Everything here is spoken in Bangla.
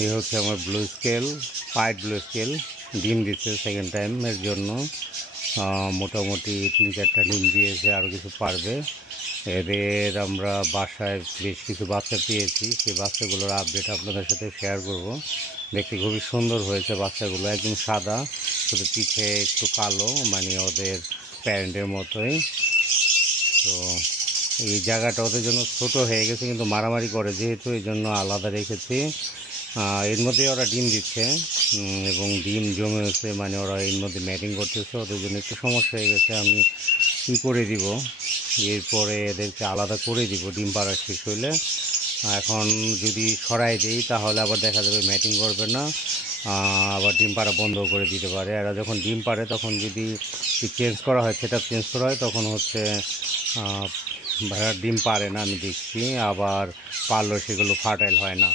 এই হচ্ছে আমার blue scale pied blue scale ডিম দিচ্ছে সেকেন্ড টাইমের জন্য। মোটামুটি তিন চারটা ডিম দিয়েছে আরও কিছু পারবে। এদের আমরা বাসায় বেশ কিছু বাচ্চা পেয়েছি। সেই বাচ্চাগুলোর আপডেট আপনাদের সাথে শেয়ার করব। দেখতে খুবই সুন্দর হয়েছে বাচ্চাগুলো, একদম সাদা, শুধু পিঠে একটু কালো মানে ওদের প্যারেন্টের মতোই। তো এই জায়গাটা ওদের জন্য ছোট হয়ে গেছে, কিন্তু মারামারি করে, যেহেতু এই জন্য আলাদা রেখেছি। এর মধ্যে ওরা ডিম দিচ্ছে এবং ডিম জমে হচ্ছে মানে ওরা এর মধ্যে ম্যাটিং করতেছে, ওদের জন্য একটু সমস্যা হয়ে গেছে, আমি কী করে দিব? এরপরে এদেরকে আলাদা করে দিব, ডিম পাড়া শেষ হইলে। এখন যদি সরাই দিই, তাহলে আবার দেখা যাবে ম্যাটিং করবে না আবার ডিম পাড়া বন্ধ করে দিতে পারে। এরা যখন ডিম পাড়ে, তখন যদি চেঞ্জ করা হয় সেটা চেঞ্জ করা হয়, তখন হচ্ছে ভেড়ার ডিম পারে না, আমি দেখছি। আবার পারলেও সেগুলো ফার্টাইল হয় না।